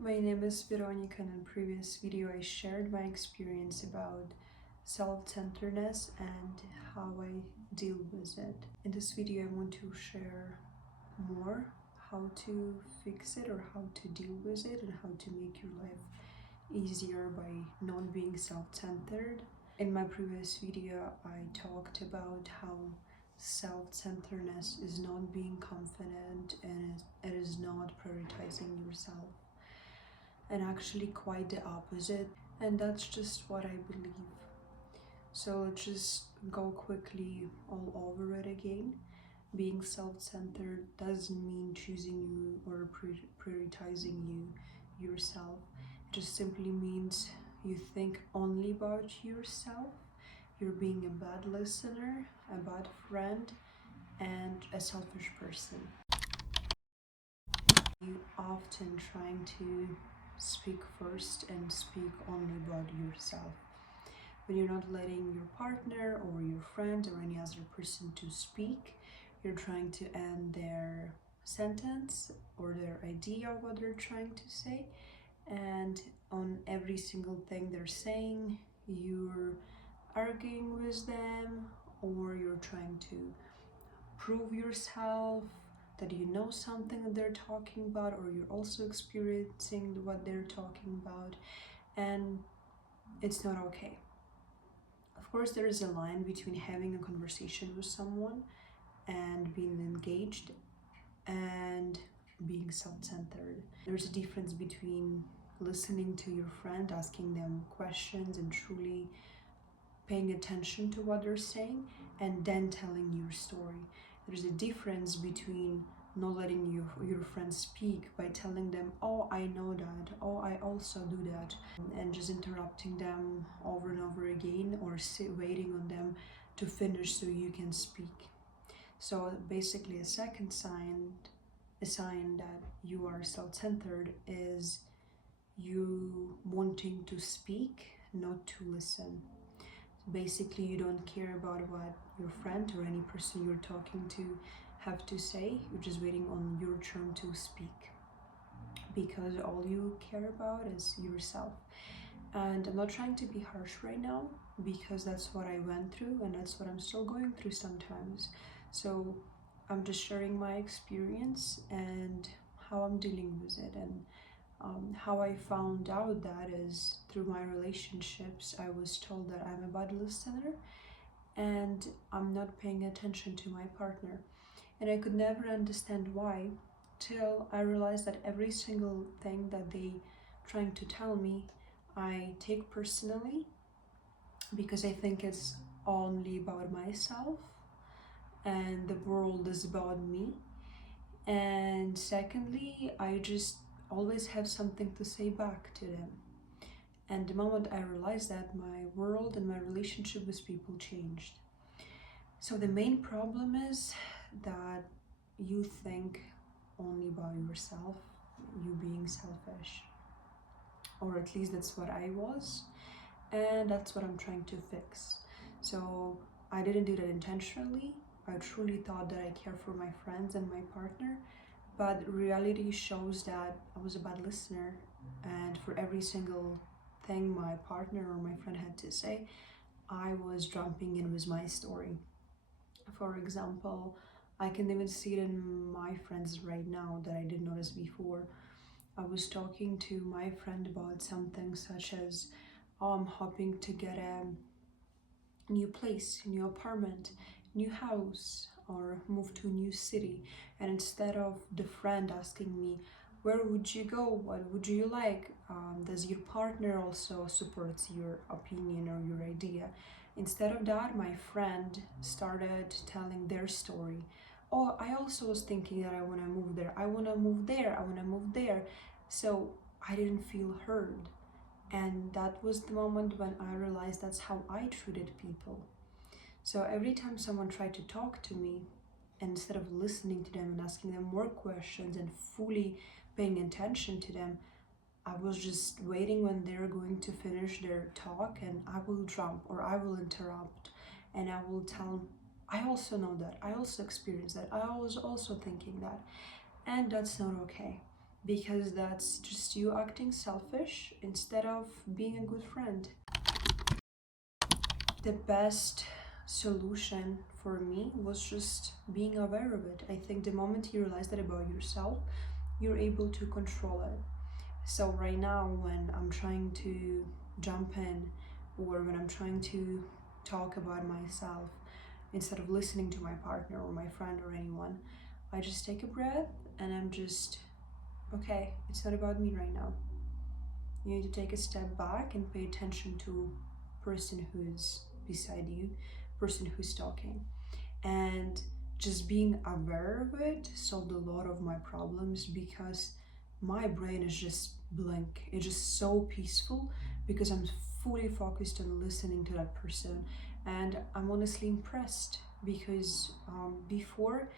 My name is Veronica, and in previous video I shared my experience about self-centeredness and how I deal with it. In this video I want to share more how to fix it or how to deal with it and how to make your life easier by not being self-centered. In my previous video I talked about how self-centeredness is not being confident and it is not prioritizing yourself, and actually quite the opposite, and that's just what I believe. So let's just go quickly all over it again. Being self-centered doesn't mean choosing you or prioritizing yourself. It just simply means you think only about yourself. You're being a bad listener, a bad friend, and a selfish person. You often trying to speak first and speak only about yourself. When you're not letting your partner or your friend or any other person to speak, you're trying to end their sentence or their idea of what they're trying to say, and on every single thing they're saying, you're arguing with them, or you're trying to prove yourself that you know something that they're talking about, or you're also experiencing what they're talking about, and it's not okay. Of course, there is a line between having a conversation with someone and being engaged and being self-centered. There's a difference between listening to your friend, asking them questions, and truly paying attention to what they're saying, and then telling your story. There's a difference between not letting your friends speak by telling them, oh, I know that, oh, I also do that, and just interrupting them over and over again, or waiting on them to finish so you can speak. So basically a second sign, a sign that you are self-centered, is you wanting to speak, not to listen. Basically, you don't care about what your friend or any person you're talking to have to say. You're just waiting on your turn to speak, because all you care about is yourself. And I'm not trying to be harsh right now, because that's what I went through and that's what I'm still going through sometimes. So I'm just sharing my experience and how I'm dealing with it. And how I found out that is through my relationships. I was told that I'm a bad listener and I'm not paying attention to my partner. And I could never understand why, till I realized that every single thing that they trying to tell me, I take personally, because I think it's only about myself and the world is about me. And secondly, I just always have something to say back to them. And the moment I realized that, my world and my relationship with people changed. So the main problem is that you think only about yourself, you being selfish. Or at least that's what I was, and that's what I'm trying to fix. So I didn't do that intentionally. I truly thought that I care for my friends and my partner, but reality shows that I was a bad listener, and for every single thing my partner or my friend had to say, I was jumping in with my story. For example, I can even see it in my friends right now that I didn't notice before. I was talking to my friend about something such as, oh, I'm hoping to get a new place, new apartment, new house, or move to a new city. And instead of the friend asking me, where would you go? What would you like? Does your partner also supports your opinion or your idea? Instead of that, my friend started telling their story. Oh, I also was thinking that I want to move there. I want to move there. I want to move there. So I didn't feel heard. And that was the moment when I realized that's how I treated people. So every time someone tried to talk to me, instead of listening to them and asking them more questions and fully paying attention to them, I was just waiting when they're going to finish their talk, and I will jump or I will interrupt, and I will tell, I also know that, I also experienced that, I was also thinking that, and that's not okay. because that's just you acting selfish instead of being a good friend. The best solution for me was just being aware of it. I think the moment you realize that about yourself, you're able to control it. So right now, when I'm trying to jump in, or when I'm trying to talk about myself, instead of listening to my partner or my friend or anyone, I just take a breath and I'm just, okay, it's not about me right now. You need to take a step back and pay attention to person who's beside you, person who's talking. And just being aware of it solved a lot of my problems, because my brain is just blank. It's just so peaceful because I'm fully focused on listening to that person. And I'm honestly impressed because before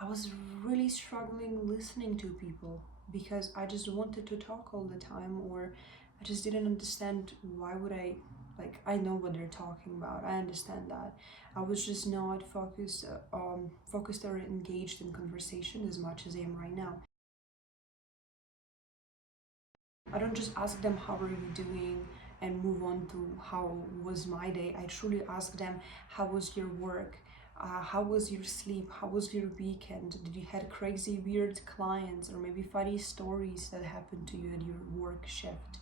I was really struggling listening to people because I just wanted to talk all the time, or I just didn't understand why would I, like, I know what they're talking about. I understand that. I was just not focused or engaged in conversation as much as I am right now. I don't just ask them how are you doing and move on to how was my day. I truly ask them how was your work, how was your sleep, how was your weekend, did you had crazy weird clients or maybe funny stories that happened to you at your work shift.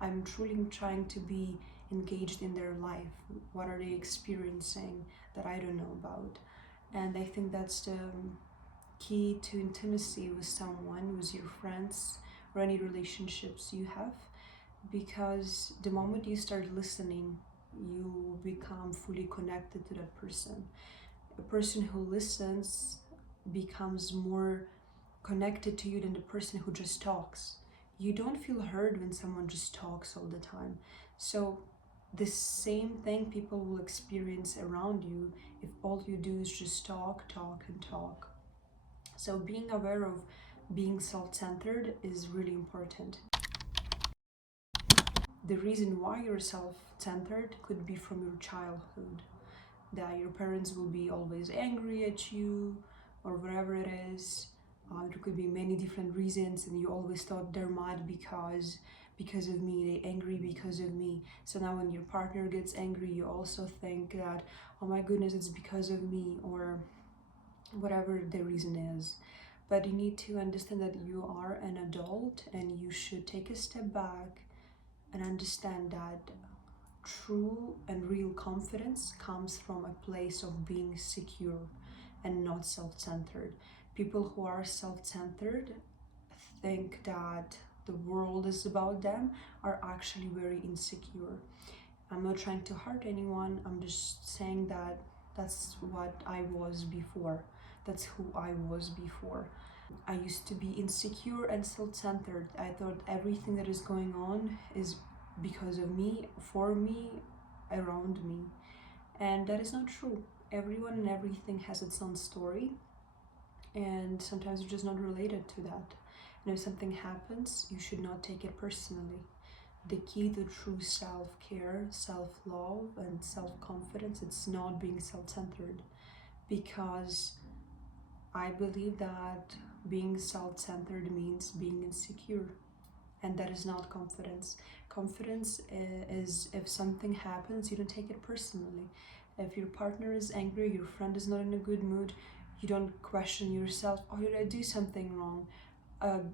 I'm truly trying to be engaged in their life. What are they experiencing that I don't know about? And I think that's the key to intimacy with someone, with your friends, or any relationships you have, because the moment you start listening, you become fully connected to that person. A person who listens becomes more connected to you than the person who just talks. You don't feel heard when someone just talks all the time. So the same thing people will experience around you if all you do is just talk, talk, and talk. So being aware of being self-centered is really important. The reason why you're self-centered could be from your childhood, that your parents will be always angry at you or whatever it is. There could be many different reasons, and you always thought they're mad because of me, they angry because of me. So now when your partner gets angry, you also think that, oh my goodness, it's because of me, or whatever the reason is. But you need to understand that you are an adult and you should take a step back and understand that true and real confidence comes from a place of being secure and not self-centered. People who are self-centered think that the world is about them are actually very insecure. I'm not trying to hurt anyone, I'm just saying that that's what I was before. That's who I was before. I used to be insecure and self-centered. I thought everything that is going on is because of me, for me, around me. And that is not true. Everyone and everything has its own story, and sometimes you're just not related to that. And if something happens, you should not take it personally. The key to true self-care, self-love, and self-confidence, it's not being self-centered, because I believe that being self-centered means being insecure, and that is not confidence. Confidence is if something happens, you don't take it personally. If your partner is angry, your friend is not in a good mood, you don't question yourself, oh, did I do something wrong?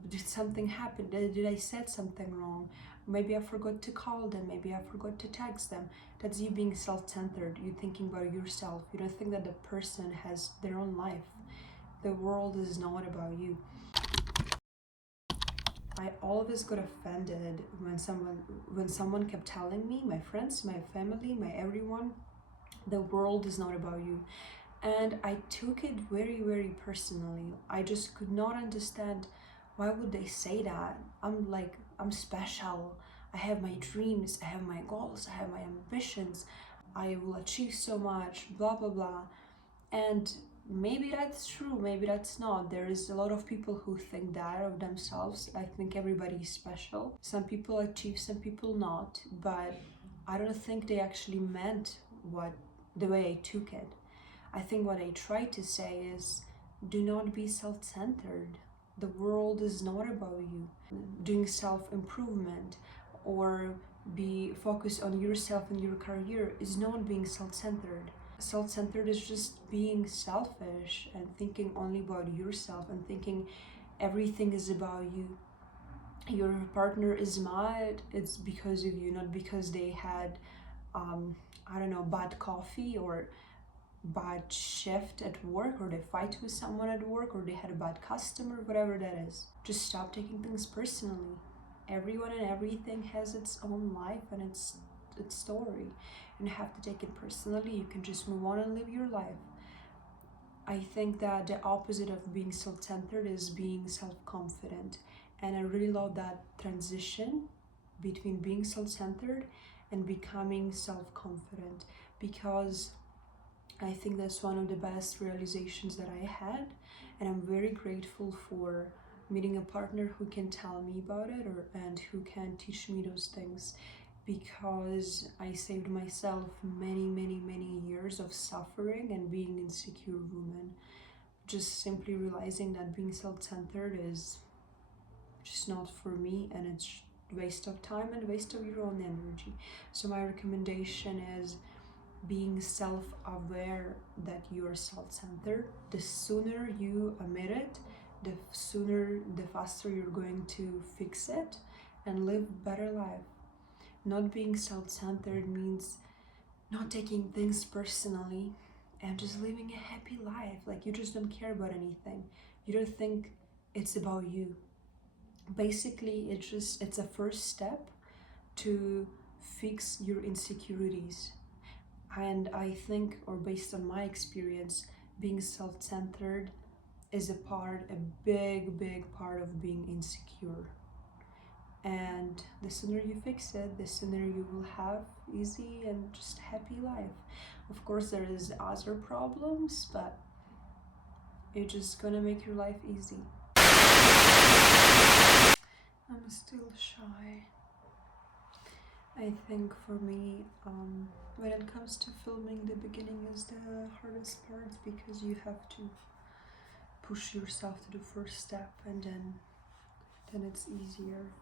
Did something happen? Did I said something wrong? Maybe I forgot to call them, maybe I forgot to text them. That's you being self-centered. You're thinking about yourself. You don't think that the person has their own life. The world is not about you. I always got offended when someone kept telling me, my friends, my family, my everyone, the world is not about you. And I took it very, very personally. I just could not understand, why would they say that? I'm special. I have my dreams, I have my goals, I have my ambitions. I will achieve so much, blah, blah, blah. And maybe that's true, maybe that's not. There is a lot of people who think that of themselves. I think everybody is special. Some people achieve, some people not. But I don't think they actually meant what the way I took it. I think what I try to say is, do not be self-centered. The world is not about you. Doing self-improvement or be focused on yourself and your career is not being self-centered. Self-centered is just being selfish and thinking only about yourself and thinking everything is about you. Your partner is mad, it's because of you, not because they had I don't know, bad coffee or bad shift at work, or they fight with someone at work, or they had a bad customer, whatever that is. Just stop taking things personally. Everyone and everything has its own life and its story. You don't have to take it personally. You can just move on and live your life. I think that the opposite of being self-centered is being self-confident. And I really love that transition between being self-centered and becoming self-confident, because I think that's one of the best realizations that I had, and I'm very grateful for meeting a partner who can tell me about it and who can teach me those things, because I saved myself many years of suffering and being an insecure woman. Just simply realizing that being self-centered is just not for me, and it's waste of time and waste of your own energy. So my recommendation is being self-aware that you are self-centered. The sooner you admit it, the faster you're going to fix it and live better life. Not being self-centered means not taking things personally and just living a happy life. Like, you just don't care about anything. You don't think it's about you. Basically, it's a first step to fix your insecurities. And I think, or based on my experience, being self-centered is a big part of being insecure. And the sooner you fix it, the sooner you will have easy and just happy life. Of course, there is other problems, but it's just gonna make your life easy. I'm still shy. I think for me, when it comes to filming, the beginning is the hardest part, because you have to push yourself to the first step, and then it's easier.